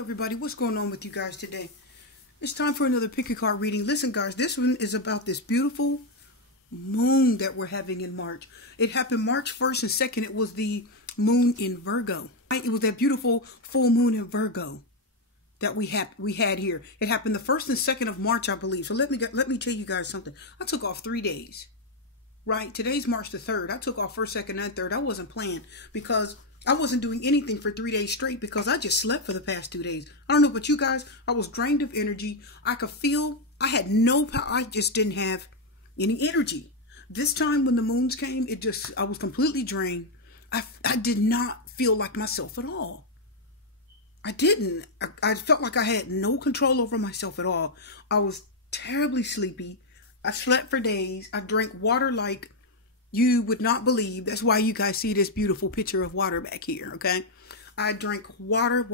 Hello everybody, what's going on with you guys today? It's time for another pick a card reading. Listen guys, this one is about this beautiful moon that we're having in March. It happened March 1st and 2nd. It was the moon in Virgo. Right? It was that beautiful full moon in Virgo that we had here. It happened the 1st and 2nd of March, I believe. So let me tell you guys something. I took off 3 days. Right? Today's March the 3rd. I took off 1st, 2nd, and 3rd. I wasn't playing because I wasn't doing anything for 3 days straight because I just slept for the past 2 days. I don't know about you guys. I was drained of energy. I could feel I had no power. I just didn't have any energy. This time when the moons came, I was completely drained. I did not feel like myself at all. I didn't. I felt like I had no control over myself at all. I was terribly sleepy. I slept for days. I drank water like you would not believe. That's why you guys see this beautiful picture of water back here, okay? I drank water.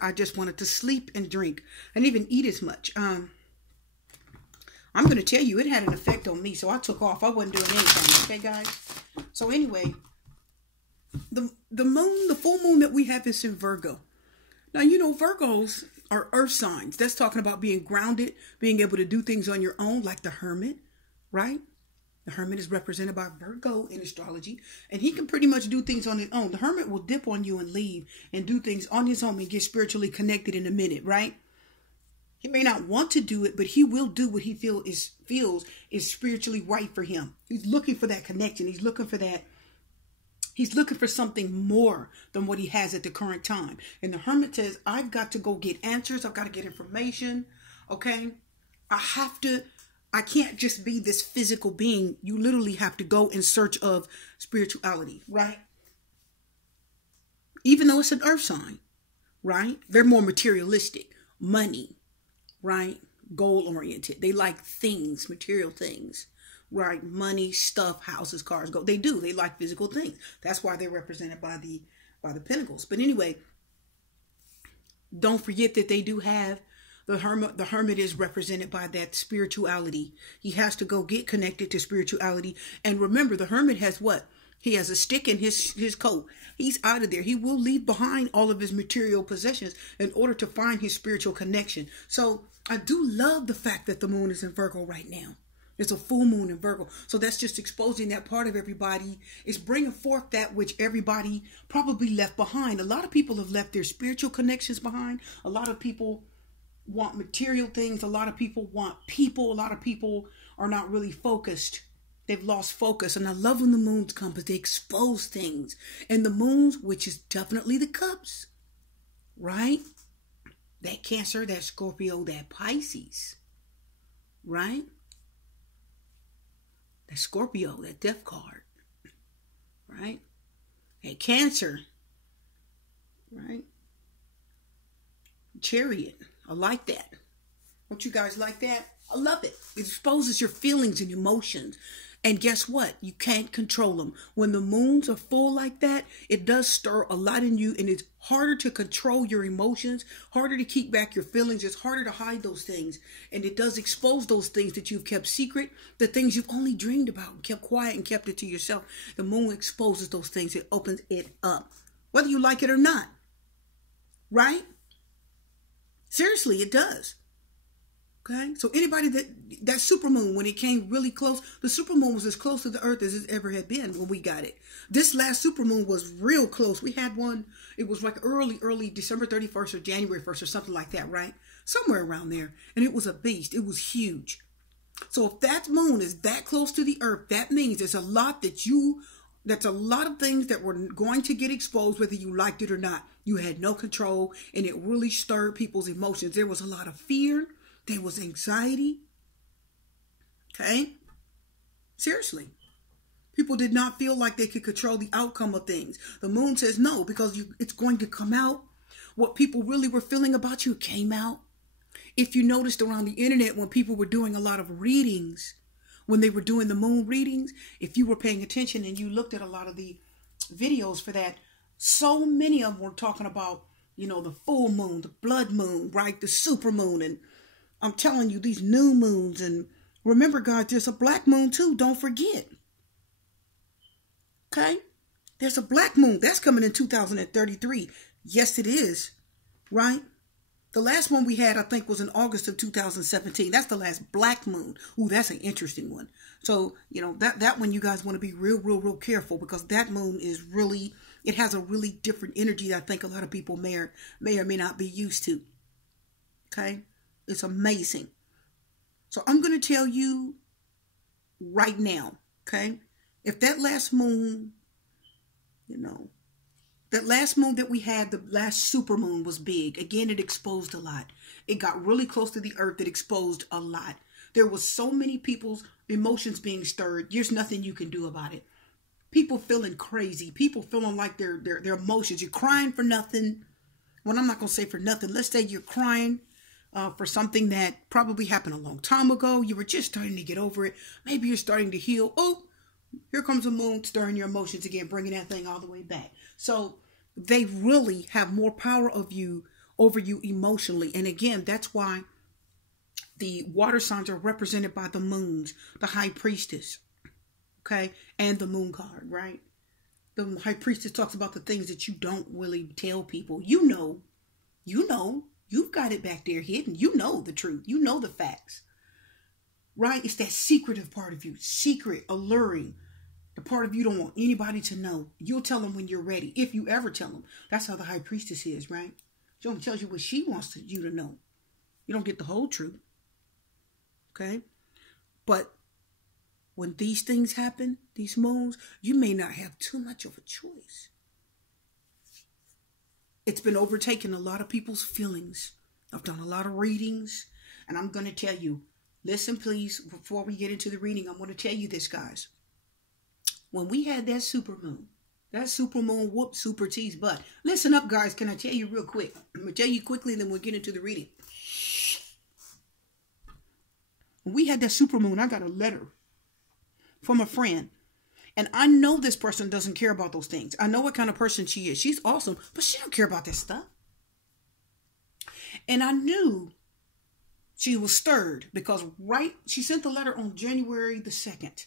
I just wanted to sleep and drink. I didn't even eat as much. I'm going to tell you, it had an effect on me, so I took off. I wasn't doing anything, okay, guys? So anyway, the moon, the full moon that we have is in Virgo. Now, you know, Virgos are earth signs. That's talking about being grounded, being able to do things on your own, like the hermit, right? The hermit is represented by Virgo in astrology, and he can pretty much do things on his own. The hermit will dip on you and leave and do things on his own and get spiritually connected in a minute, right? He may not want to do it, but he will do what he feels is spiritually right for him. He's looking for that connection. He's looking for that. He's looking for something more than what he has at the current time. And the hermit says, I've got to go get answers. I've got to get information. Okay. I can't just be this physical being. You literally have to go in search of spirituality, right? Even though it's an earth sign, right? They're more materialistic, money, right? Goal oriented. They like things, material things. Right, money, stuff, houses, cars, gold. They do. They like physical things. That's why they're represented by the pentacles. But anyway, don't forget that they do have the hermit. The hermit is represented by that spirituality. He has to go get connected to spirituality. And remember, the hermit has what? He has a stick in his coat. He's out of there. He will leave behind all of his material possessions in order to find his spiritual connection. So I do love the fact that the moon is in Virgo right now. It's a full moon in Virgo. So that's just exposing that part of everybody. It's bringing forth that which everybody probably left behind. A lot of people have left their spiritual connections behind. A lot of people want material things. A lot of people want people. A lot of people are not really focused. They've lost focus. And I love when the moons come because they expose things. And the moons, which is definitely the cups, right? That Cancer, that Scorpio, that Pisces, right? That Scorpio, that death card, right? That Cancer, right? Chariot, I like that. Don't you guys like that? I love it. It exposes your feelings and emotions. And guess what? You can't control them. When the moons are full like that, it does stir a lot in you, and it's harder to control your emotions, harder to keep back your feelings. It's harder to hide those things. And it does expose those things that you've kept secret, the things you've only dreamed about and kept quiet and kept it to yourself. The moon exposes those things. It opens it up, whether you like it or not. Right? Seriously, it does. Okay, so anybody that supermoon, when it came really close, the supermoon was as close to the earth as it ever had been when we got it. This last supermoon was real close. We had one, it was like early December 31st or January 1st or something like that, right? Somewhere around there. And it was a beast. It was huge. So if that moon is that close to the earth, that means there's a lot that's a lot of things that were going to get exposed, whether you liked it or not. You had no control, and it really stirred people's emotions. There was a lot of fear. There was anxiety. Okay? Seriously. People did not feel like they could control the outcome of things. The moon says no, because it's going to come out. What people really were feeling about you came out. If you noticed around the internet when people were doing a lot of readings, when they were doing the moon readings, if you were paying attention and you looked at a lot of the videos for that, so many of them were talking about, you know, the full moon, the blood moon, right? The super moon, and I'm telling you, these new moons. And remember, guys, there's a black moon too. Don't forget. Okay? There's a black moon. That's coming in 2033. Yes, it is. Right? The last one we had, I think, was in August of 2017. That's the last black moon. Ooh, that's an interesting one. So, that one you guys want to be real careful, because that moon is really, it has a really different energy that I think a lot of people may or may not be used to. Okay? It's amazing. So I'm going to tell you right now, okay? If that last moon, that last moon that we had, the last super moon, was big. Again, it exposed a lot. It got really close to the earth. It exposed a lot. There was so many people's emotions being stirred. There's nothing you can do about it. People feeling crazy. People feeling like their emotions. You're crying for nothing. Well, I'm not going to say for nothing. Let's say you're crying for something that probably happened a long time ago. You were just starting to get over it. Maybe you're starting to heal. Oh, here comes a moon stirring your emotions again, bringing that thing all the way back. So they really have more power over you emotionally. And again, that's why the water signs are represented by the moons, the high priestess, okay, and the moon card, right? The high priestess talks about the things that you don't really tell people. You've got it back there hidden. You know the truth. You know the facts, right? It's that secretive part of you, secret, alluring. The part of you don't want anybody to know. You'll tell them when you're ready, if you ever tell them. That's how the high priestess is, right? She only tells you what she wants you to know. You don't get the whole truth, okay? But when these things happen, these moons, you may not have too much of a choice. It's been overtaking a lot of people's feelings. I've done a lot of readings, and I'm going to tell you, listen, please, before we get into the reading, I'm going to tell you this, guys. When we had that super moon whooped Super T's butt. Listen up, guys. Can I tell you real quick? I'm going to tell you quickly, and then we'll get into the reading. When we had that super moon, I got a letter from a friend. And I know this person doesn't care about those things. I know what kind of person she is. She's awesome, but she don't care about that stuff. And I knew she was stirred because she sent the letter on January the 2nd.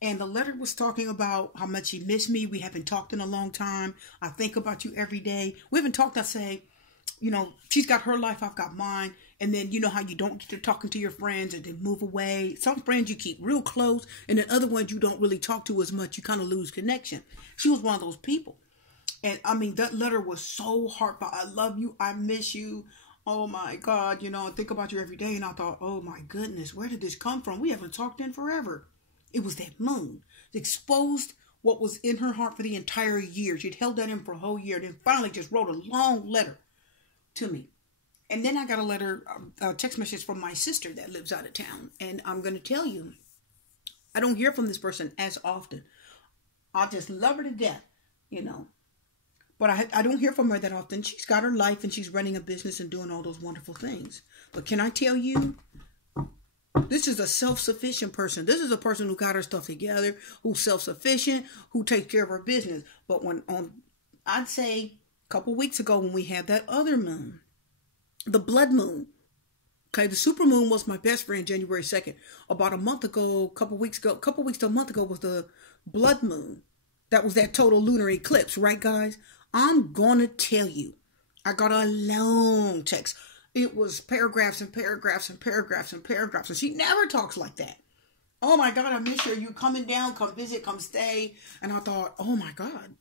And the letter was talking about how much she missed me. We haven't talked in a long time. I think about you every day. We haven't talked, I say, she's got her life, I've got mine. And then you know how you don't get to talking to your friends and then move away. Some friends you keep real close, and then other ones you don't really talk to as much. You kind of lose connection. She was one of those people. And I mean, that letter was so heartfelt. I love you. I miss you. Oh my God. I think about you every day. And I thought, oh my goodness, where did this come from? We haven't talked in forever. It was that moon. It exposed what was in her heart for the entire year. She'd held that in for a whole year. Then finally just wrote a long letter to me. And then I got a text message from my sister that lives out of town. And I'm going to tell you, I don't hear from this person as often. I just love her to death, But I don't hear from her that often. She's got her life and she's running a business and doing all those wonderful things. But can I tell you, this is a self-sufficient person. This is a person who got her stuff together, who's self-sufficient, who takes care of her business. But I'd say a couple weeks ago when we had that other moon, the blood moon. Okay, the super moon was my best friend January 2nd. About a month ago, a couple weeks to a month ago was the blood moon. That was that total lunar eclipse, right, guys? I'm going to tell you, I got a long text. It was paragraphs and paragraphs and paragraphs and paragraphs. And she never talks like that. Oh my God, I miss her. You coming down, come visit, come stay. And I thought, oh my God,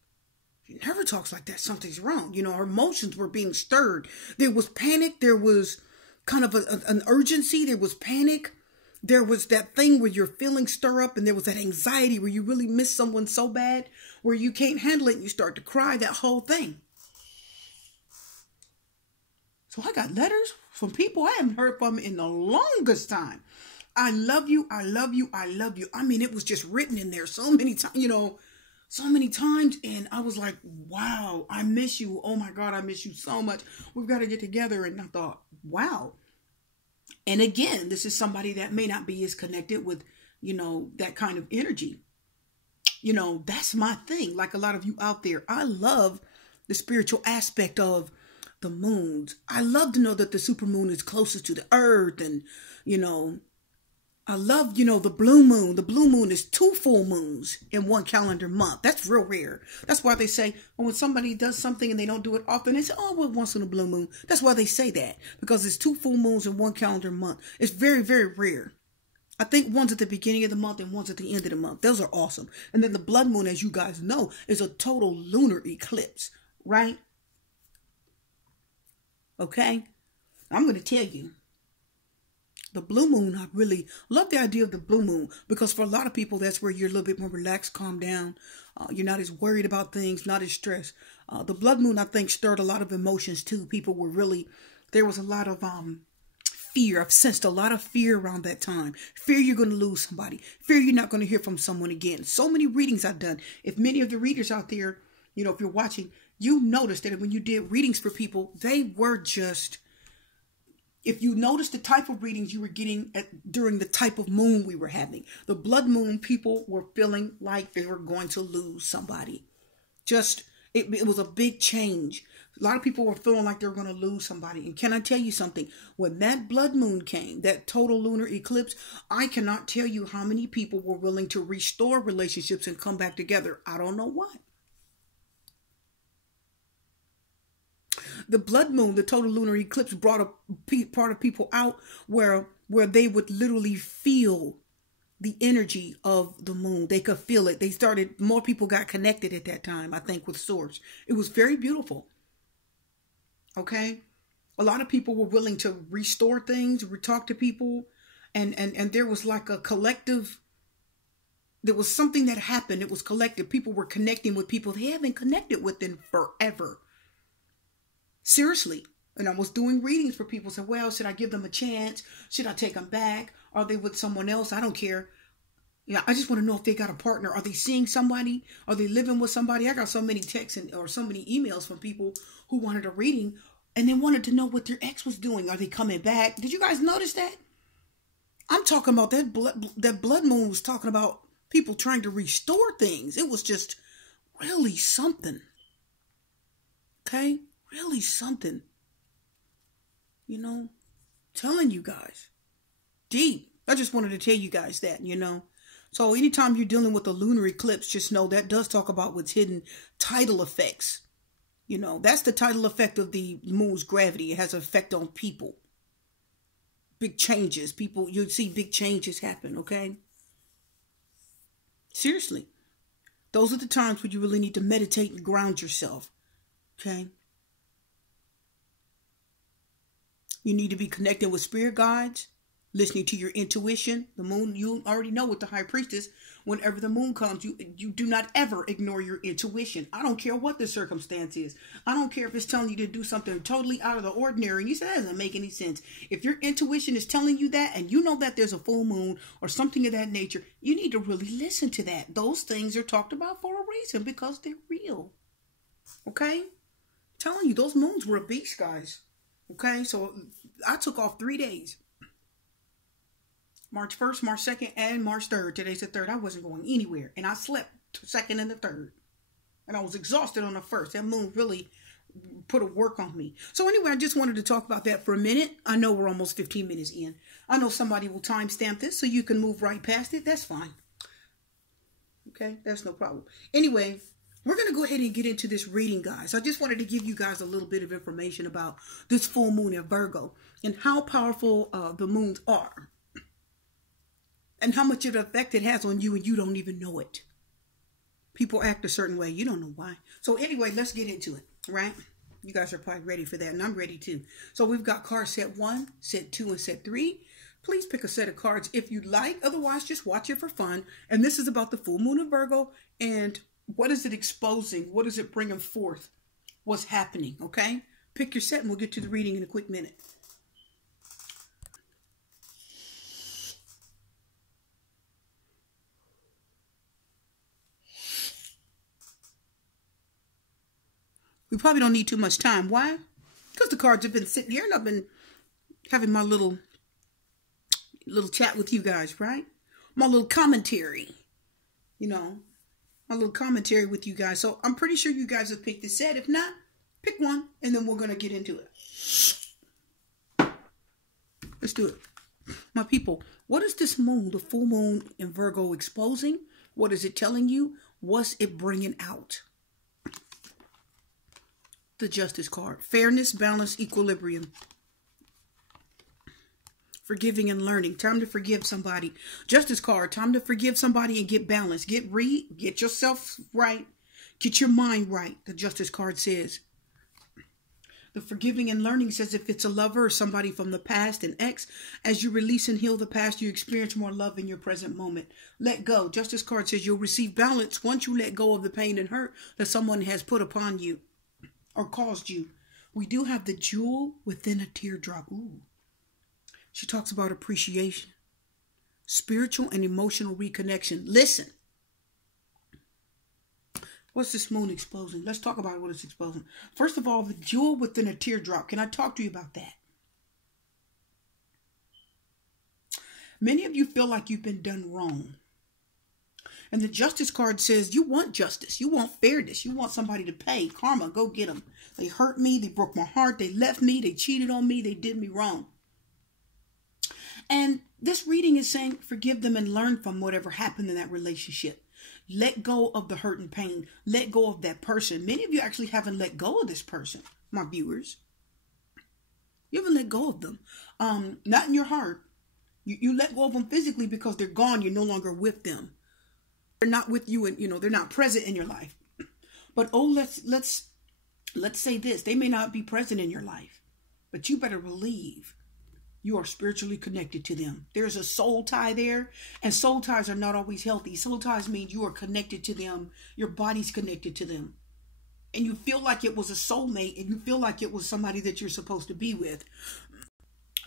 she never talks like that. Something's wrong. Her emotions were being stirred. There was panic. There was kind of an urgency. There was panic. There was that thing where your feelings stir up, and there was that anxiety where you really miss someone so bad where you can't handle it and you start to cry, that whole thing. So I got letters from people I haven't heard from in the longest time. I love you. I love you. I love you. I mean, it was just written in there so many times, so many times. And I was like, wow, I miss you. Oh my God, I miss you so much. We've got to get together. And I thought, wow. And again, this is somebody that may not be as connected with, that kind of energy. That's my thing. Like a lot of you out there, I love the spiritual aspect of the moons. I love to know that the supermoon is closest to the earth, and I love, the blue moon. The blue moon is 2 full moons in 1 calendar month. That's real rare. That's why they say, when somebody does something and they don't do it often, they say, oh, well, once in a blue moon. That's why they say that, because it's 2 full moons in 1 calendar month. It's very, very rare. I think one's at the beginning of the month and one's at the end of the month. Those are awesome. And then the blood moon, as you guys know, is a total lunar eclipse, right? Okay? I'm going to tell you. The blue moon, I really love the idea of the blue moon, because for a lot of people, that's where you're a little bit more relaxed, calm down. You're not as worried about things, not as stressed. The blood moon, I think, stirred a lot of emotions too. People were really, there was a lot of fear. I've sensed a lot of fear around that time. Fear you're going to lose somebody. Fear you're not going to hear from someone again. So many readings I've done. If many of the readers out there, if you're watching, you noticed that when you did readings for people, they were just... If you notice the type of readings you were getting during the type of moon we were having, the blood moon, people were feeling like they were going to lose somebody. It was a big change. A lot of people were feeling like they were going to lose somebody. And can I tell you something? When that blood moon came, that total lunar eclipse, I cannot tell you how many people were willing to restore relationships and come back together. I don't know why. The blood moon, the total lunar eclipse, brought a part of people out where they would literally feel the energy of the moon. They could feel it. More people got connected at that time, I think, with Source. It was very beautiful. Okay? A lot of people were willing to restore things, talk to people. And there was like a collective, there was something that happened. It was collective. People were connecting with people they haven't connected with in forever. Seriously. And I was doing readings for people. Said, well, should I give them a chance? Should I take them back? Are they with someone else? I don't care. I just want to know if they got a partner. Are they seeing somebody? Are they living with somebody? I got so many texts or so many emails from people who wanted a reading and they wanted to know what their ex was doing. Are they coming back? Did you guys notice that? I'm talking about that blood moon was talking about people trying to restore things. It was just really something. Okay? Really something. Telling you guys. Deep. I just wanted to tell you guys that, So anytime you're dealing with a lunar eclipse, just know that does talk about what's hidden tidal effects. That's the tidal effect of the moon's gravity. It has an effect on people. Big changes. You'll see big changes happen, okay? Seriously. Those are the times when you really need to meditate and ground yourself, okay? You need to be connecting with spirit guides, listening to your intuition. The moon, you already know with the high priestess, whenever the moon comes, you do not ever ignore your intuition. I don't care what the circumstance is. I don't care if it's telling you to do something totally out of the ordinary and you say that doesn't make any sense. If your intuition is telling you that and you know that there's a full moon or something of that nature, you need to really listen to that. Those things are talked about for a reason because they're real. Okay? I'm telling you, those moons were a beast, guys. Okay, so I took off 3 days. March 1st, March 2nd, and March 3rd. Today's the 3rd. I wasn't going anywhere. And I slept the 2nd and the 3rd. And I was exhausted on the 1st. That moon really put a work on me. So anyway, I just wanted to talk about that for a minute. I know we're almost 15 minutes in. I know somebody will timestamp this so you can move right past it. That's fine. Okay, that's no problem. Anyway, we're going to go ahead and get into this reading, guys. I just wanted to give you guys a little bit of information about this full moon in Virgo and how powerful the moons are and how much of an effect it has on you and you don't even know it. People act a certain way. You don't know why. So anyway, let's get into it, right? You guys are probably ready for that, and I'm ready too. So we've got card set 1, set 2, and set 3. Please pick a set of cards if you'd like. Otherwise, just watch it for fun. And this is about the full moon in Virgo and what is it exposing? What is it bringing forth? What's happening? Okay? Pick your set and we'll get to the reading in a quick minute. We probably don't need too much time. Why? Because the cards have been sitting here and I've been having my little chat with you guys, right? My little commentary. My little commentary with you guys. So I'm pretty sure you guys have picked the set. If not, pick one and then we're going to get into it. Let's do it. My people, what is this moon, the full moon in Virgo, exposing? What is it telling you? What's it bringing out? The Justice card. Fairness, balance, equilibrium. Forgiving and learning. Time to forgive somebody. Justice card. Time to forgive somebody and get balance. Get yourself right. Get your mind right. The Justice card says. The forgiving and learning says if it's a lover or somebody from the past, an ex, as you release and heal the past, you experience more love in your present moment. Let go. Justice card says you'll receive balance once you let go of the pain and hurt that someone has put upon you or caused you. We do have the jewel within a teardrop. Ooh. She talks about appreciation, spiritual and emotional reconnection. Listen. What's this moon exposing? Let's talk about what it's exposing. First of all, the jewel within a teardrop. Can I talk to you about that? Many of you feel like you've been done wrong. And the Justice card says you want justice. You want fairness. You want somebody to pay. Karma, go get them. They hurt me. They broke my heart. They left me. They cheated on me. They did me wrong. And this reading is saying forgive them and learn from whatever happened in that relationship. Let go of the hurt and pain. Let go of that person. Many of you actually haven't let go of this person, my viewers. You haven't let go of them. Not in your heart. You let go of them physically because they're gone. You're no longer with them. They're not with you, and they're not present in your life. But let's say this: they may not be present in your life, but you better believe you are spiritually connected to them. There's a soul tie there, and soul ties are not always healthy. Soul ties mean you are connected to them. Your body's connected to them, and you feel like it was a soulmate, and you feel like it was somebody that you're supposed to be with.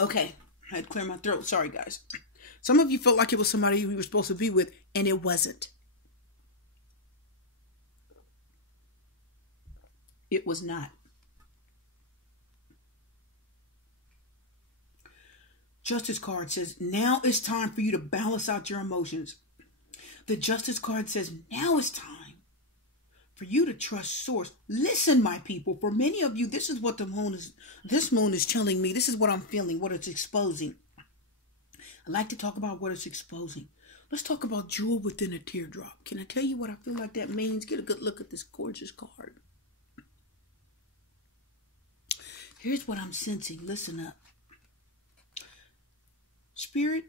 Okay, I had to clear my throat. Sorry, guys. Some of you felt like it was somebody you were supposed to be with, and it wasn't. It was not. Justice card says, now it's time for you to balance out your emotions. The Justice card says, now it's time for you to trust source. Listen, my people, for many of you, this is what this moon is telling me. This is what I'm feeling, what it's exposing. I like to talk about what it's exposing. Let's talk about jewel within a teardrop. Can I tell you what I feel like that means? Get a good look at this gorgeous card. Here's what I'm sensing. Listen up. Spirit,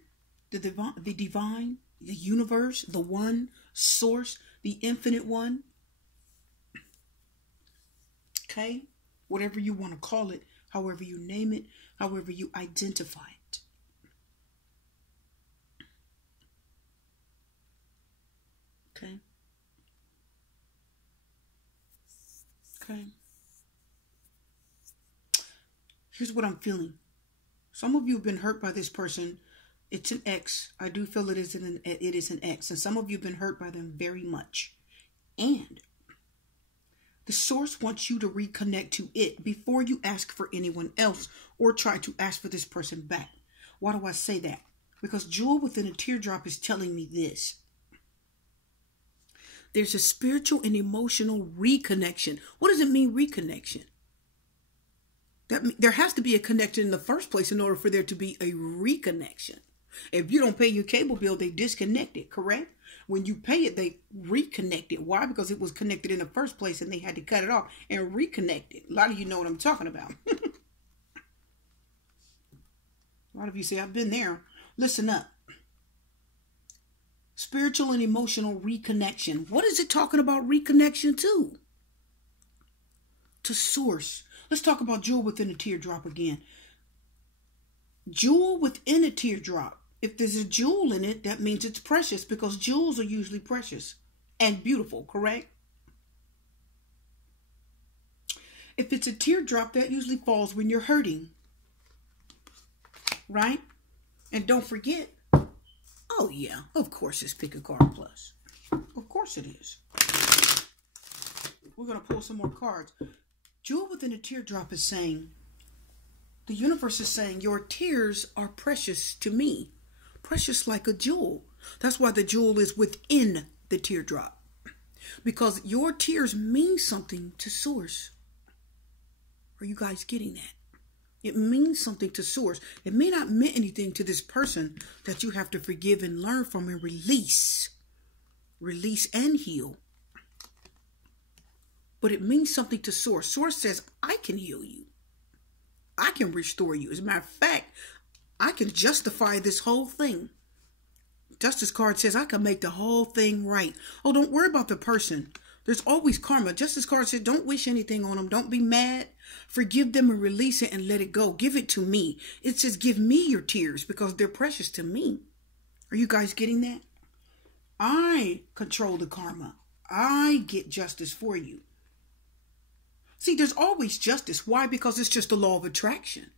the divine, the universe, the one, source, the infinite one. Okay? Whatever you want to call it, however you name it, however you identify it. Okay? Okay? Here's what I'm feeling. Some of you have been hurt by this person. It's an ex. I do feel it is an ex. And some of you have been hurt by them very much. And the source wants you to reconnect to it before you ask for anyone else or try to ask for this person back. Why do I say that? Because jewel within a teardrop is telling me this. There's a spiritual and emotional reconnection. What does it mean, reconnection? There has to be a connection in the first place in order for there to be a reconnection. If you don't pay your cable bill, they disconnect it, correct? When you pay it, they reconnect it. Why? Because it was connected in the first place and they had to cut it off and reconnect it. A lot of you know what I'm talking about. A lot of you say, I've been there. Listen up. Spiritual and emotional reconnection. What is it talking about reconnection to? To source. Let's talk about jewel within a teardrop again. Jewel within a teardrop. If there's a jewel in it, that means it's precious because jewels are usually precious and beautiful, correct? If it's a teardrop, that usually falls when you're hurting, right? And don't forget, oh yeah, of course it's Pick a Card Plus. Of course it is. We're going to pull some more cards. Jewel within a teardrop is saying, the universe is saying, your tears are precious to me. Precious like a jewel. That's why the jewel is within the teardrop. Because your tears mean something to source. Are you guys getting that? It means something to source. It may not mean anything to this person that you have to forgive and learn from and release. Release and heal. But it means something to source. Source says, I can heal you. I can restore you. As a matter of fact, I can justify this whole thing. Justice card says, I can make the whole thing right. Oh, don't worry about the person. There's always karma. Justice card says, don't wish anything on them. Don't be mad. Forgive them and release it and let it go. Give it to me. It says, give me your tears because they're precious to me. Are you guys getting that? I control the karma. I get justice for you. See, there's always justice. Why? Because it's just the law of attraction.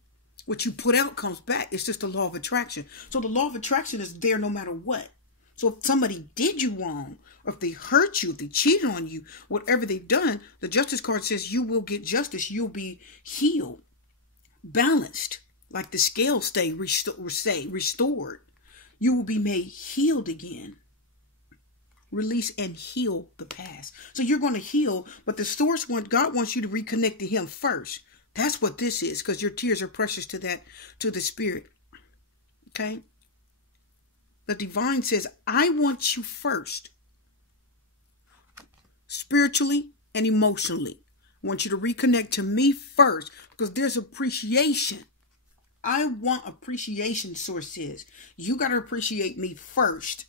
What you put out comes back. It's just the law of attraction. So the law of attraction is there no matter what. So if somebody did you wrong, or if they hurt you, if they cheated on you, whatever they've done, the justice card says you will get justice. You'll be healed, balanced, like the scales stay restored. You will be made healed again. Release and heal the past. So you're going to heal, but the source God wants you to reconnect to him first. That's what this is, because your tears are precious to the spirit. Okay? The divine says, I want you first. Spiritually and emotionally. I want you to reconnect to me first, because there's appreciation. I want appreciation, source says. You got to appreciate me first.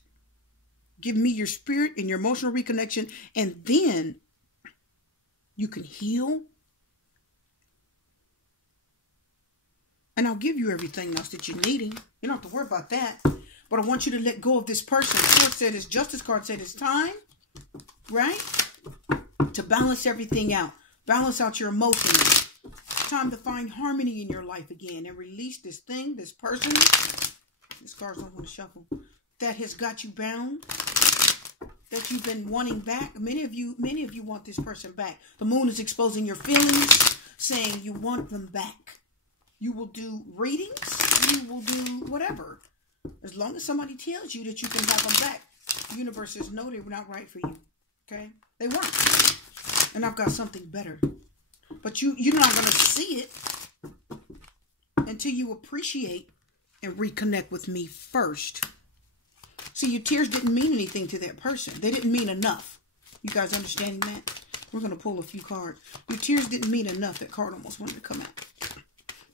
Give me your spirit and your emotional reconnection, and then you can heal. And I'll give you everything else that you're needing. You don't have to worry about that. But I want you to let go of this person. Source said, his justice card said it's time, right? To balance everything out. Balance out your emotions. It's time to find harmony in your life again and release this thing, this person. This card's not going to shuffle. That has got you bound. That you've been wanting back. Many of you want this person back. The moon is exposing your feelings, saying you want them back. You will do readings. You will do whatever. As long as somebody tells you that you can have them back. The universe says, no, they were not right for you. Okay? They weren't. And I've got something better. But you're not going to see it until you appreciate and reconnect with me first. See, your tears didn't mean anything to that person. They didn't mean enough. You guys understanding that? We're going to pull a few cards. Your tears didn't mean enough. That card almost wanted to come out.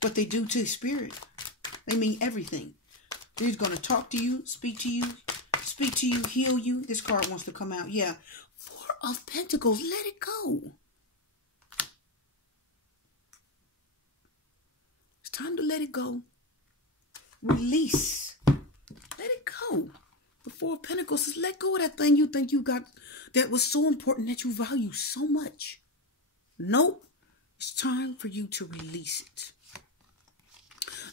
But they do to spirit. They mean everything. He's going to talk to you, speak to you, heal you. This card wants to come out. Yeah. Four of Pentacles. Let it go. It's time to let it go. Release. Let it go. The Four of Pentacles says, let go of that thing you think you got that was so important that you value so much. Nope. It's time for you to release it.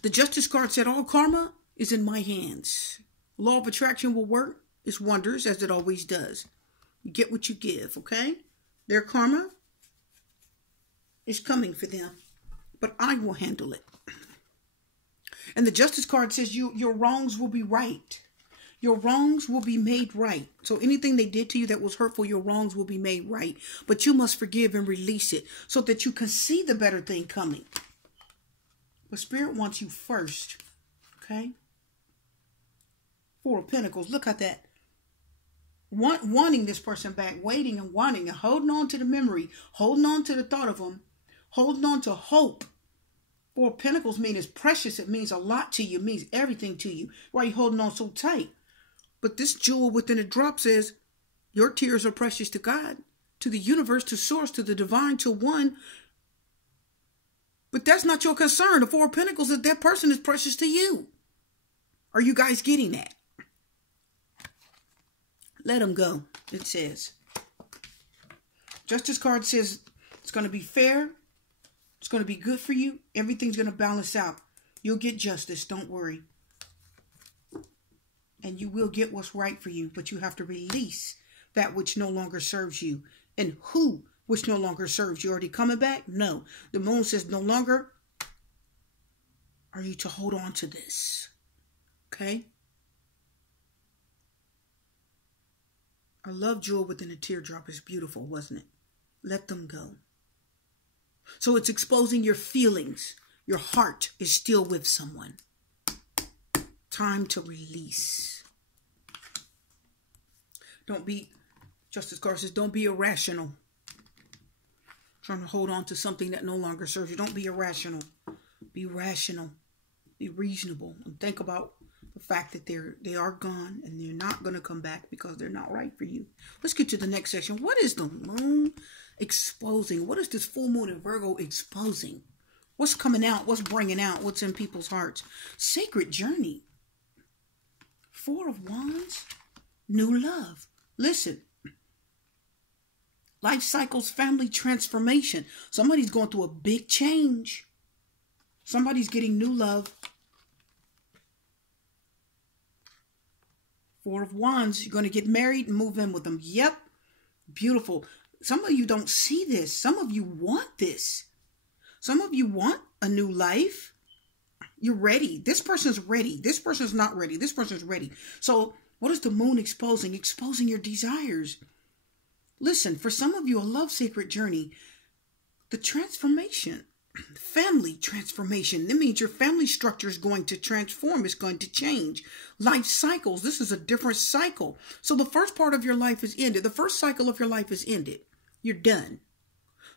The Justice card said, all karma is in my hands. Law of attraction will work its wonders as it always does. You get what you give, okay? Their karma is coming for them, but I will handle it. And the Justice card says your wrongs will be right. Your wrongs will be made right. So anything they did to you that was hurtful, your wrongs will be made right. But you must forgive and release it so that you can see the better thing coming. But Spirit wants you first. Okay? Four of Pentacles. Look at that. Wanting this person back. Waiting and wanting and holding on to the memory. Holding on to the thought of them. Holding on to hope. Four of Pentacles means it's precious. It means a lot to you. It means everything to you. Why are you holding on so tight? But this jewel within a drop says, your tears are precious to God, to the universe, to source, to the divine, to one. But that's not your concern. The Four of Pentacles is that person is precious to you. Are you guys getting that? Let them go, it says. Justice card says it's going to be fair. It's going to be good for you. Everything's going to balance out. You'll get justice. Don't worry. And you will get what's right for you. But you have to release that which no longer serves you. And who which no longer serves you. Already coming back? No. The moon says no longer are you to hold on to this. Okay? A love jewel within a teardrop is beautiful, wasn't it? Let them go. So it's exposing your feelings. Your heart is still with someone. Time to release. Don't be, Justice Card says, don't be irrational. Trying to hold on to something that no longer serves you. Don't be irrational. Be rational. Be reasonable. And think about the fact that they are gone and they're not going to come back because they're not right for you. Let's get to the next section. What is the moon exposing? What is this full moon in Virgo exposing? What's coming out? What's bringing out? What's in people's hearts? Sacred journey. Four of Wands. New love. Listen. Life cycles, family transformation. Somebody's going through a big change. Somebody's getting new love. Four of Wands. You're going to get married and move in with them. Yep. Beautiful. Some of you don't see this. Some of you want this. Some of you want a new life. You're ready. This person's ready. This person's not ready. This person's ready. So what is the moon exposing? Exposing your desires. Listen, for some of you, a love sacred journey, the transformation, family transformation. That means your family structure is going to transform. It's going to change. Life cycles. This is a different cycle. So the first part of your life is ended. The first cycle of your life is ended. You're done.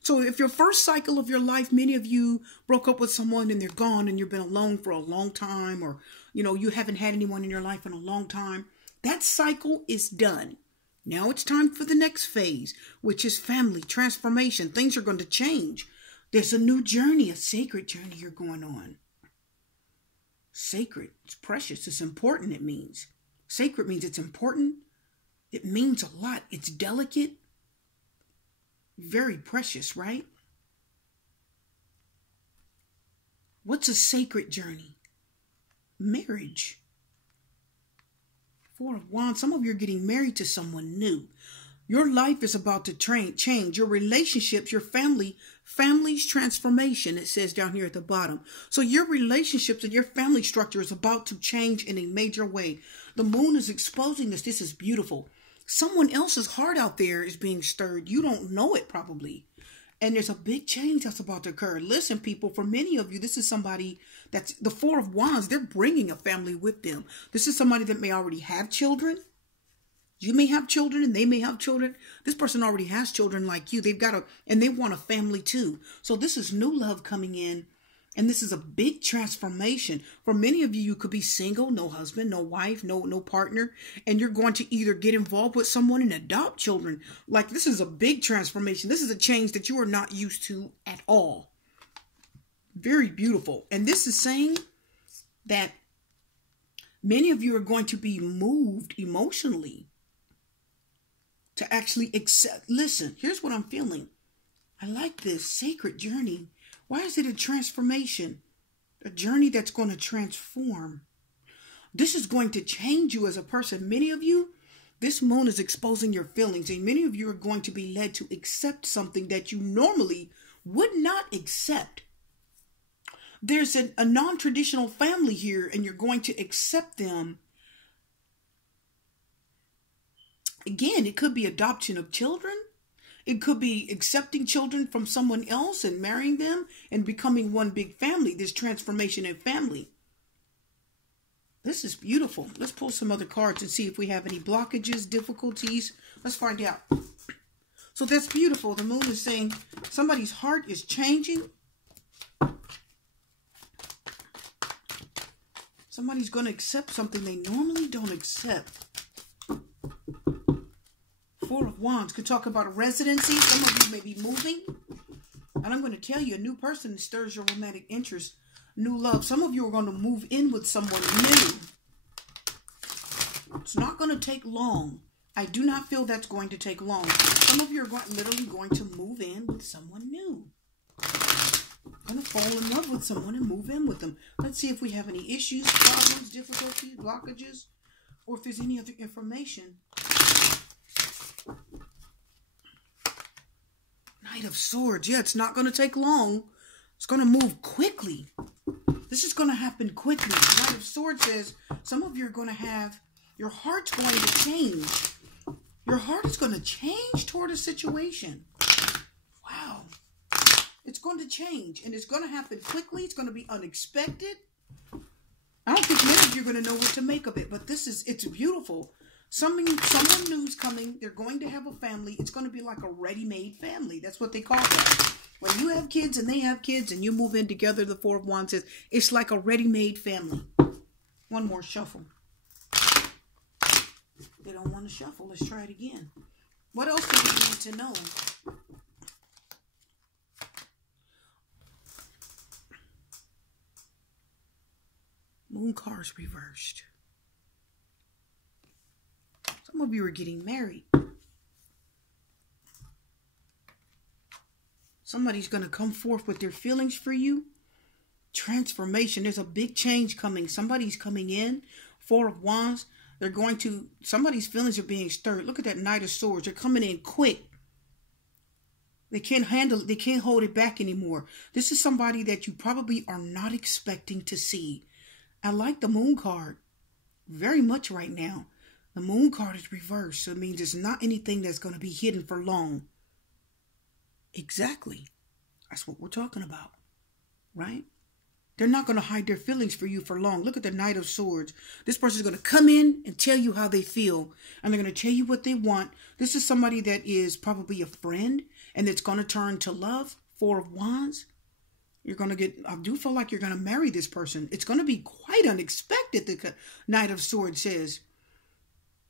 So if your first cycle of your life, many of you broke up with someone and they're gone and you've been alone for a long time, or, you haven't had anyone in your life in a long time, that cycle is done. Now it's time for the next phase, which is family transformation. Things are going to change. There's a new journey, a sacred journey you're going on. Sacred, it's precious, it's important, it means. Sacred means it's important. It means a lot. It's delicate. Very precious, right? What's a sacred journey? Marriage. Four of Wands. Some of you are getting married to someone new. Your life is about to change. Your relationships, your family's transformation, it says down here at the bottom. So your relationships and your family structure is about to change in a major way. The moon is exposing this. This is beautiful. Someone else's heart out there is being stirred. You don't know it probably. And there's a big change that's about to occur. Listen, people, for many of you, this is somebody that's the Four of Wands. They're bringing a family with them. This is somebody that may already have children. You may have children and they may have children. This person already has children like you. And they want a family too. So this is new love coming in. And this is a big transformation. For many of you, you could be single, no husband, no wife, no partner. And you're going to either get involved with someone and adopt children. Like, this is a big transformation. This is a change that you are not used to at all. Very beautiful. And this is saying that many of you are going to be moved emotionally to actually accept. Listen, here's what I'm feeling. I like this sacred journey. Why is it a transformation? A journey that's going to transform. This is going to change you as a person. Many of you, this moon is exposing your feelings. And many of you are going to be led to accept something that you normally would not accept. There's a non-traditional family here and you're going to accept them. Again, it could be adoption of children. It could be accepting children from someone else and marrying them and becoming one big family. This transformation in family. This is beautiful. Let's pull some other cards and see if we have any blockages, difficulties. Let's find out. So that's beautiful. The moon is saying somebody's heart is changing. Somebody's going to accept something they normally don't accept. Four of Wands could talk about a residency. Some of you may be moving. And I'm going to tell you, a new person stirs your romantic interest. New love. Some of you are going to move in with someone new. It's not going to take long. I do not feel that's going to take long. Some of you are literally going to move in with someone new. Going to fall in love with someone and move in with them. Let's see if we have any issues, problems, difficulties, blockages, or if there's any other information. Knight of Swords. Yeah, it's not going to take long. It's going to move quickly. This is going to happen quickly. Knight of Swords says some of you are going to have, your heart's going to change. Your heart is going to change toward a situation. Wow. It's going to change, and it's going to happen quickly. It's going to be unexpected. I don't think many of you are going to know what to make of it, but it's beautiful. Someone new's coming. They're going to have a family. It's going to be like a ready-made family. That's what they call that. When you have kids and they have kids and you move in together, the Four of Wands says, it's like a ready-made family. One more shuffle. They don't want to shuffle. Let's try it again. What else do we need to know? Moon cards reversed. Some of you are getting married. Somebody's going to come forth with their feelings for you. Transformation. There's a big change coming. Somebody's coming in. Four of Wands. Somebody's feelings are being stirred. Look at that Knight of Swords. They're coming in quick. They can't hold it back anymore. This is somebody that you probably are not expecting to see. I like the Moon card very much right now. The Moon card is reversed. So it means it's not anything that's going to be hidden for long. Exactly. That's what we're talking about. Right? They're not going to hide their feelings for you for long. Look at the Knight of Swords. This person is going to come in and tell you how they feel. And they're going to tell you what they want. This is somebody that is probably a friend. And it's going to turn to love. Four of Wands. I do feel like you're going to marry this person. It's going to be quite unexpected, the Knight of Swords says.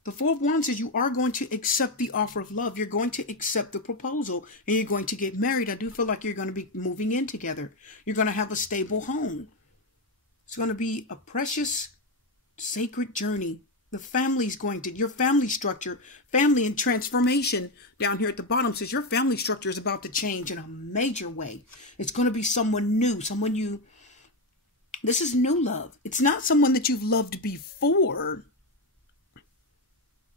The Four of Wands says you are going to accept the offer of love. You're going to accept the proposal and you're going to get married. I do feel like you're going to be moving in together. You're going to have a stable home. It's going to be a precious, sacred journey. The family's your family structure, family and transformation down here at the bottom says your family structure is about to change in a major way. It's going to be someone new, this is new love. It's not someone that you've loved before.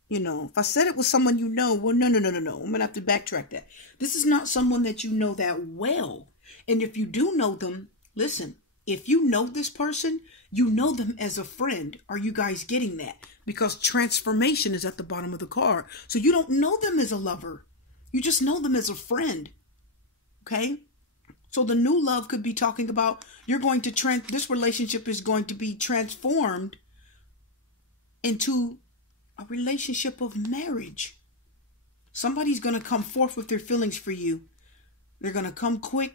You know, if I said it was someone you know, well, no. I'm going to have to backtrack that. This is not someone that you know that well. And if you do know them, listen, if you know this person, you know them as a friend. Are you guys getting that? Because transformation is at the bottom of the card. So you don't know them as a lover. You just know them as a friend. Okay? So the new love could be talking about this relationship is going to be transformed into a relationship of marriage. Somebody's going to come forth with their feelings for you. They're going to come quick.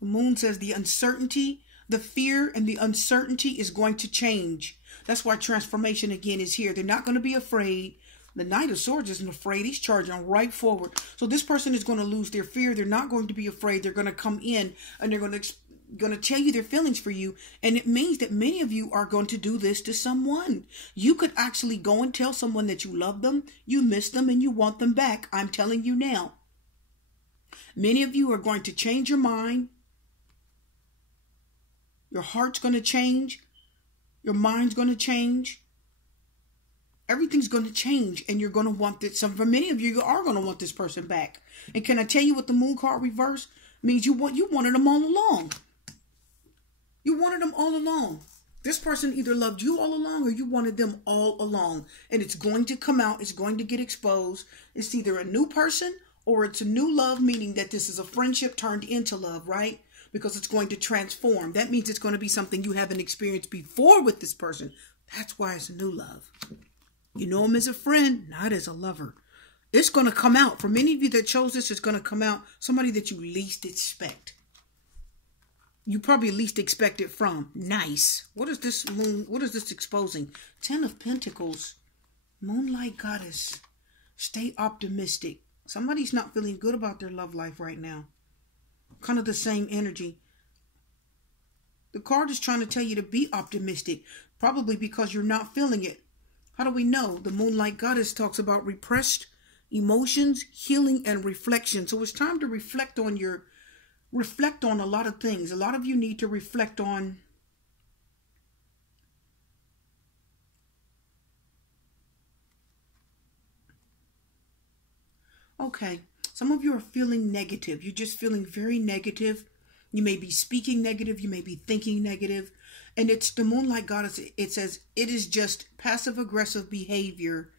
The Moon says the uncertainty, the fear and the uncertainty is going to change. That's why transformation again is here. They're not going to be afraid. The Knight of Swords isn't afraid. He's charging right forward. So this person is going to lose their fear. They're not going to be afraid. They're going to come in and they're going to tell you their feelings for you. And it means that many of you are going to do this to someone. You could actually go and tell someone that you love them, you miss them, and you want them back. I'm telling you now. Many of you are going to change your mind. Your heart's going to change. Your mind's going to change. Everything's going to change, and you're going to want this. For many of you, you are going to want this person back. And can I tell you what the Moon card reverse means? You wanted them all along. You wanted them all along. This person either loved you all along or you wanted them all along. And it's going to come out. It's going to get exposed. It's either a new person or it's a new love, meaning that this is a friendship turned into love, right? Because it's going to transform. That means it's going to be something you haven't experienced before with this person. That's why it's a new love. You know him as a friend, not as a lover. It's going to come out. For many of you that chose this, it's going to come out somebody that you least expect. You probably least expect it from. Nice. What is this moon? What is this exposing? 10 of Pentacles. Moonlight Goddess. Stay optimistic. Somebody's not feeling good about their love life right now. Kind of the same energy. The card is trying to tell you to be optimistic. Probably because you're not feeling it. How do we know? The Moonlight Goddess talks about repressed emotions, healing, and reflection. So it's time to reflect on a lot of things. A lot of you need to reflect on okay. Some of you are feeling negative. You're just feeling very negative. You may be speaking negative. You may be thinking negative. And it's the Moonlight Goddess. It says it is just passive-aggressive behavior.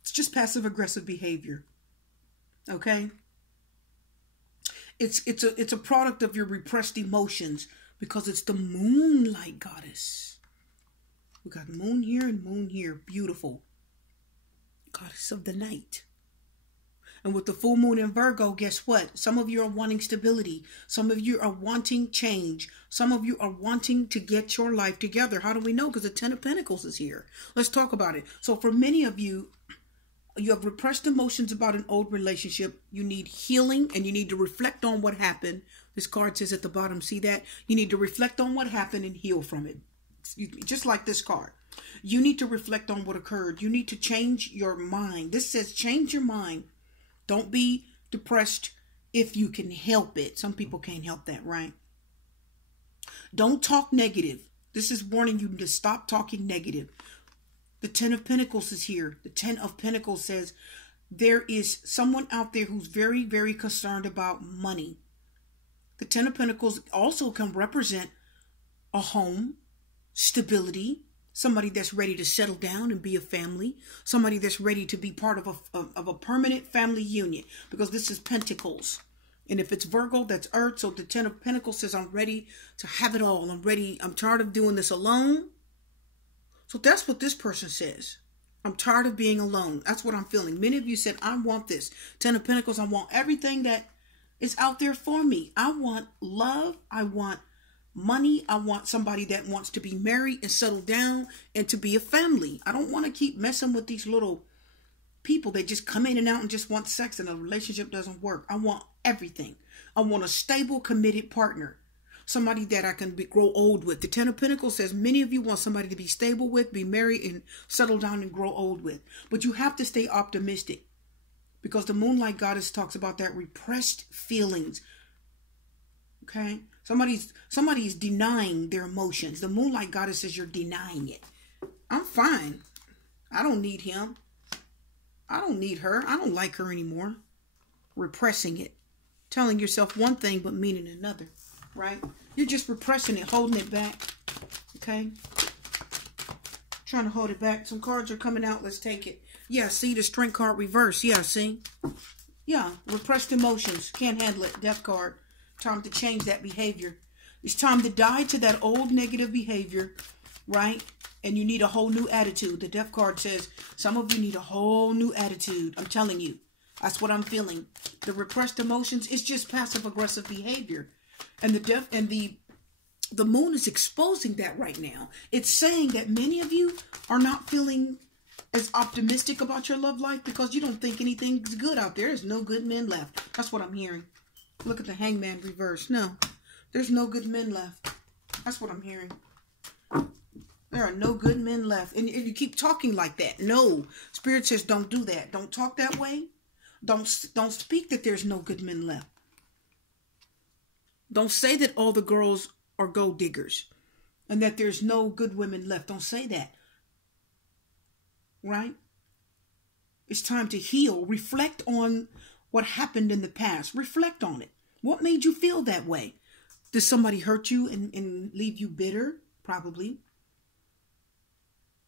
It's just passive-aggressive behavior. Okay? It's a product of your repressed emotions because it's the moonlight goddess. We got moon here and moon here. Beautiful. Goddess of the night. And with the full moon in Virgo, guess what? Some of you are wanting stability. Some of you are wanting change. Some of you are wanting to get your life together. How do we know? Because the Ten of Pentacles is here. Let's talk about it. So for many of you, you have repressed emotions about an old relationship. You need healing and you need to reflect on what happened. This card says at the bottom, see that? You need to reflect on what happened and heal from it. Just like this card. You need to reflect on what occurred. You need to change your mind. This says change your mind. Don't be depressed if you can help it. Some people can't help that, right? Don't talk negative. This is warning you to stop talking negative. The Ten of Pentacles is here. The Ten of Pentacles says there is someone out there who's very, very concerned about money. The Ten of Pentacles also can represent a home, stability, somebody that's ready to settle down and be a family, somebody that's ready to be part of a permanent family union, because this is Pentacles. And if it's Virgo, that's Earth. So the Ten of Pentacles says, I'm ready to have it all. I'm ready. I'm tired of doing this alone. So that's what this person says. I'm tired of being alone. That's what I'm feeling. Many of you said, I want this. Ten of Pentacles, I want everything that is out there for me. I want love. I want money. I want somebody that wants to be married and settle down and to be a family. I don't want to keep messing with these little people that just come in and out and just want sex and a relationship doesn't work. I want everything. I want a stable, committed partner. Somebody that I can grow old with. The Ten of Pentacles says many of you want somebody to be stable with, be married and settle down and grow old with. But you have to stay optimistic because the Moonlight Goddess talks about that repressed feelings. Okay? Somebody's denying their emotions. The Moonlight Goddess says you're denying it. I'm fine. I don't need him. I don't need her. I don't like her anymore. Repressing it. Telling yourself one thing but meaning another. Right? You're just repressing it, holding it back. Okay? Trying to hold it back. Some cards are coming out. Let's take it. Yeah, see the Strength card reverse. Yeah, see? Yeah, repressed emotions. Can't handle it. Death card. Time to change that behavior. It's time to die to that old negative behavior. Right? And you need a whole new attitude. The Death card says some of you need a whole new attitude. I'm telling you. That's what I'm feeling. The repressed emotions is just passive-aggressive behavior. And the moon is exposing that right now. It's saying that many of you are not feeling as optimistic about your love life because you don't think anything's good out there. There's no good men left. That's what I'm hearing. Look at the Hangman reverse. No, there's no good men left. That's what I'm hearing. There are no good men left. And if you keep talking like that, no. Spirit says don't do that. Don't talk that way. Don't speak that there's no good men left. Don't say that all the girls are gold diggers and that there's no good women left. Don't say that. Right? It's time to heal. Reflect on what happened in the past. Reflect on it. What made you feel that way? Did somebody hurt you and leave you bitter? Probably.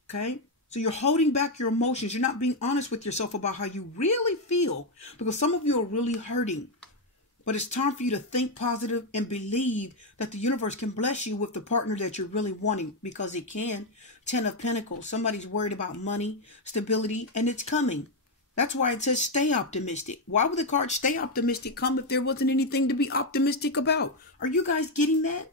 Okay? So you're holding back your emotions. You're not being honest with yourself about how you really feel because some of you are really hurting. But it's time for you to think positive and believe that the universe can bless you with the partner that you're really wanting because it can. Ten of Pentacles. Somebody's worried about money, stability, and it's coming. That's why it says stay optimistic. Why would the card stay optimistic come if there wasn't anything to be optimistic about? Are you guys getting that?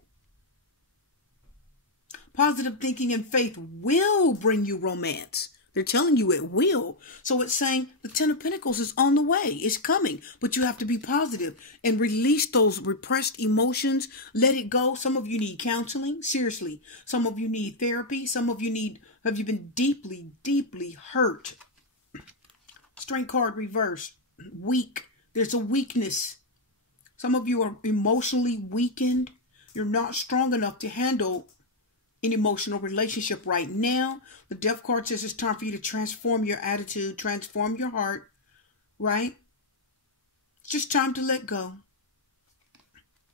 Positive thinking and faith will bring you romance. They're telling you it will. So it's saying the Ten of Pentacles is on the way. It's coming. But you have to be positive and release those repressed emotions. Let it go. Some of you need counseling. Seriously. Some of you need therapy. Some of you have you been deeply, deeply hurt. Strength card reverse. Weak. There's a weakness. Some of you are emotionally weakened. You're not strong enough to handle an emotional relationship right now. The Death card says it's time for you to transform your attitude, transform your heart, right? It's just time to let go.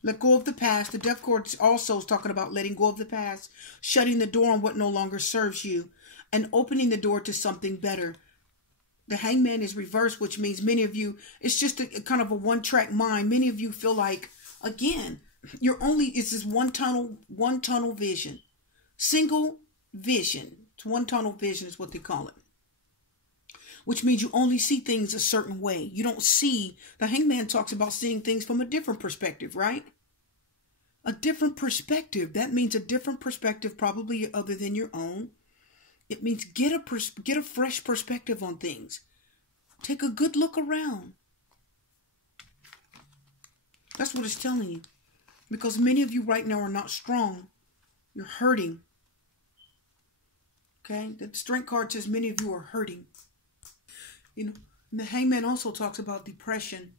Let go of the past. The Death card also is talking about letting go of the past, shutting the door on what no longer serves you, and opening the door to something better. The Hangman is reversed, which means many of you, it's just a kind of a one-track mind. Many of you feel like, again, it's this one tunnel vision. Single vision. It's one tunnel vision is what they call it. Which means you only see things a certain way. You don't see, the Hangman talks about seeing things from a different perspective, right? A different perspective. That means a different perspective, probably other than your own. It means get a fresh perspective on things. Take a good look around. That's what it's telling you. Because many of you right now are not strong. You're hurting. Okay? The Strength card says many of you are hurting. You know, and the Hangman also talks about depression.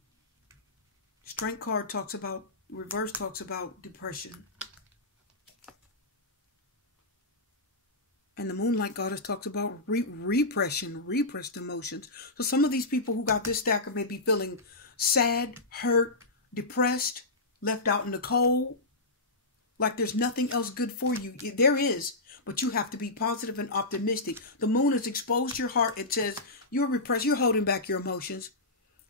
Strength card reverse talks about depression. And the Moonlight Goddess talks about repression, repressed emotions. So some of these people who got this stacker may be feeling sad, hurt, depressed, left out in the cold. Like there's nothing else good for you. There is, but you have to be positive and optimistic. The moon has exposed your heart. It says you're repressed. You're holding back your emotions.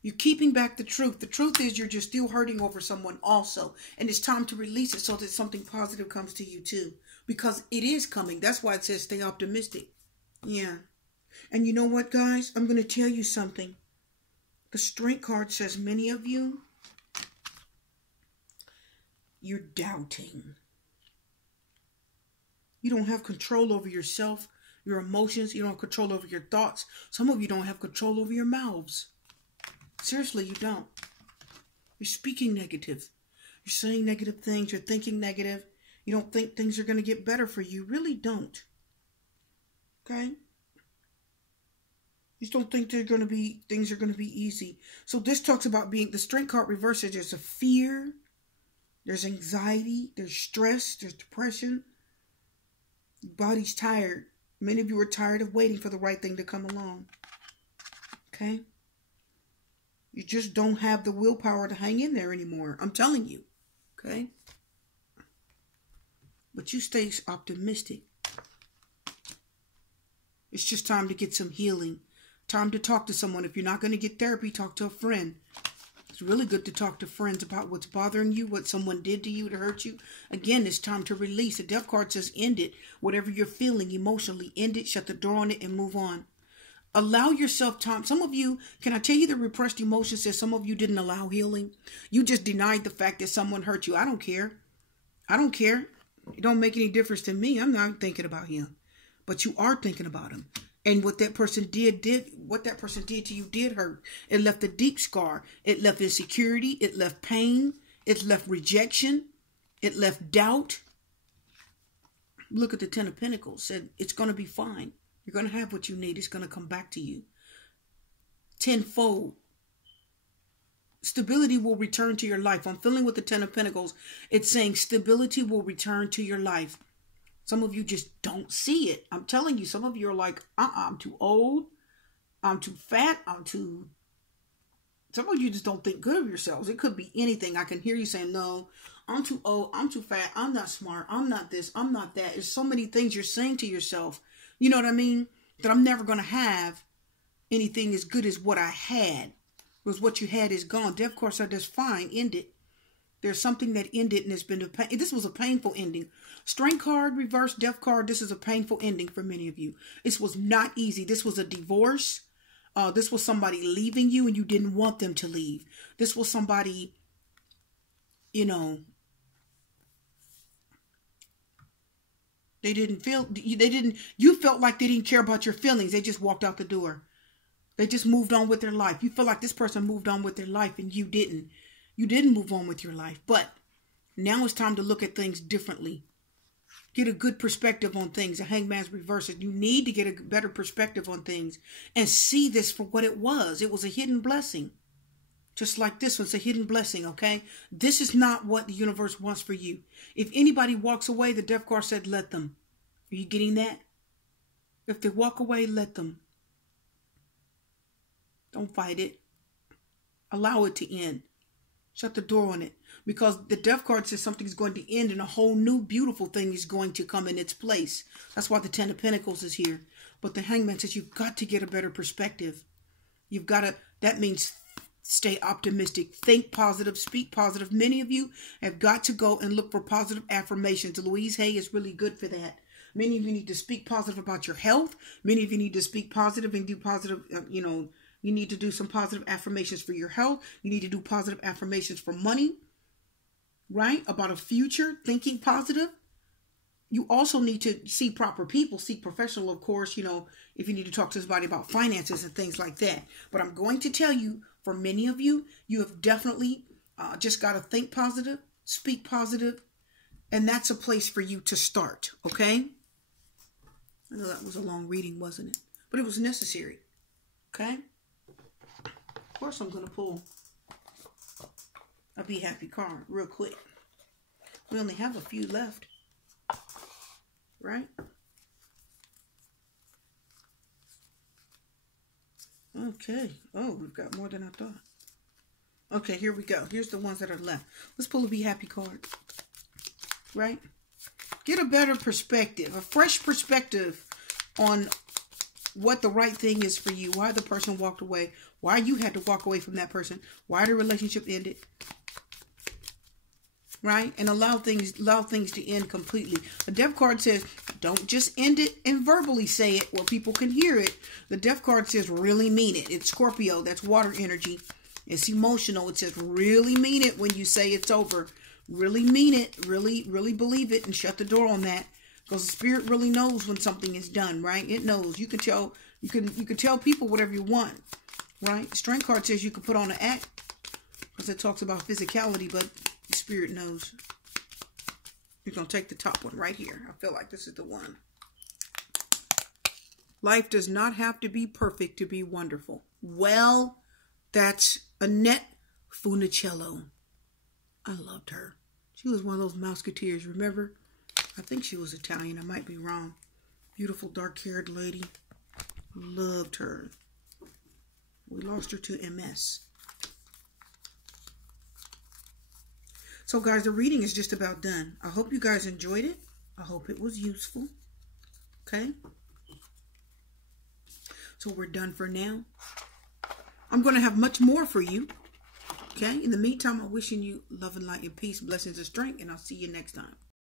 You're keeping back the truth. The truth is you're just still hurting over someone also. And it's time to release it so that something positive comes to you too. Because it is coming. That's why it says stay optimistic. Yeah. And you know what, guys? I'm going to tell you something. The Strength card says many of you, you're doubting. You don't have control over yourself, your emotions. You don't have control over your thoughts. Some of you don't have control over your mouths. Seriously, you don't. You're speaking negative. You're saying negative things. You're thinking negative. You don't think things are going to get better for you. You really don't. Okay? You just don't think things are going to be easy. So this talks about the Strength card reverses. There's a fear. There's anxiety. There's stress. There's depression. Your body's tired. Many of you are tired of waiting for the right thing to come along. Okay? You just don't have the willpower to hang in there anymore. I'm telling you. Okay? But you stay optimistic. It's just time to get some healing. Time to talk to someone. If you're not going to get therapy, talk to a friend. It's really good to talk to friends about what's bothering you, what someone did to you to hurt you. Again, it's time to release. The Death card says end it. Whatever you're feeling emotionally, end it, shut the door on it, and move on. Allow yourself time. Some of you, can I tell you the repressed emotions that some of you didn't allow healing? You just denied the fact that someone hurt you. I don't care. I don't care. It don't make any difference to me. I'm not thinking about him. But you are thinking about him. And what that person did to you did hurt. It left a deep scar. It left insecurity. It left pain. It left rejection. It left doubt. Look at the Ten of Pentacles. Said it's going to be fine. You're going to have what you need. It's going to come back to you. Tenfold. Stability will return to your life. I'm feeling with the Ten of Pentacles. It's saying stability will return to your life. Some of you just don't see it. I'm telling you, some of you are like, I'm too old. I'm too fat. Some of you just don't think good of yourselves. It could be anything. I can hear you saying, no, I'm too old. I'm too fat. I'm not smart. I'm not this. I'm not that. There's so many things you're saying to yourself. You know what I mean? That I'm never going to have anything as good as what I had. Because what you had is gone. Death card said, that's fine. End it. There's something that ended and it's been this was a painful ending. Strength card, reverse, Death card. This is a painful ending for many of you. This was not easy. This was a divorce. This was somebody leaving you and you didn't want them to leave. This was somebody, you know, you felt like they didn't care about your feelings. They just walked out the door. They just moved on with their life. You feel like this person moved on with their life and you didn't. You didn't move on with your life. But now it's time to look at things differently. Get a good perspective on things. The Hangman's reverse. You need to get a better perspective on things and see this for what it was. It was a hidden blessing. Just like this one's a hidden blessing, okay? This is not what the universe wants for you. If anybody walks away, the Death card said, let them. Are you getting that? If they walk away, let them. Don't fight it. Allow it to end. Shut the door on it. Because the Death card says something is going to end and a whole new beautiful thing is going to come in its place. That's why the Ten of Pentacles is here. But the Hangman says you've got to get a better perspective. You've got to, that means stay optimistic, think positive, speak positive. Many of you have got to go and look for positive affirmations. Louise Hay is really good for that. Many of you need to speak positive about your health. Many of you need to speak positive and do positive, you need to do some positive affirmations for your health. You need to do positive affirmations for money, right? About a future, thinking positive. You also need to see proper people, seek professional, of course, if you need to talk to somebody about finances and things like that. But I'm going to tell you, for many of you, you have definitely just got to think positive, speak positive, and that's a place for you to start, okay? I know that was a long reading, wasn't it? But it was necessary, okay? Of course, I'm going to pull a Be Happy card real quick. We only have a few left. Right? Okay. Oh, we've got more than I thought. Okay, here we go. Here's the ones that are left. Let's pull a Be Happy card. Right? Get a better perspective, a fresh perspective on what the right thing is for you, why the person walked away, why you had to walk away from that person, why the relationship ended. Right? And allow things to end completely. The Death card says, don't just end it and verbally say it where people can hear it. The Death card says, really mean it. It's Scorpio. That's water energy. It's emotional. It says, really mean it when you say it's over. Really mean it. Really, really believe it and shut the door on that. Because the spirit really knows when something is done, right? It knows. You can tell, you can tell people whatever you want, right? The Strength card says you can put on an act because it talks about physicality, but the spirit knows. You're going to take the top one right here. I feel like this is the one. Life does not have to be perfect to be wonderful. Well, that's Annette Funicello. I loved her. She was one of those Musketeers, remember? I think she was Italian. I might be wrong. Beautiful dark-haired lady. Loved her. We lost her to MS. So guys, the reading is just about done. I hope you guys enjoyed it. I hope it was useful. Okay? So we're done for now. I'm going to have much more for you. Okay? In the meantime, I'm wishing you love and light and peace, blessings and strength, and I'll see you next time.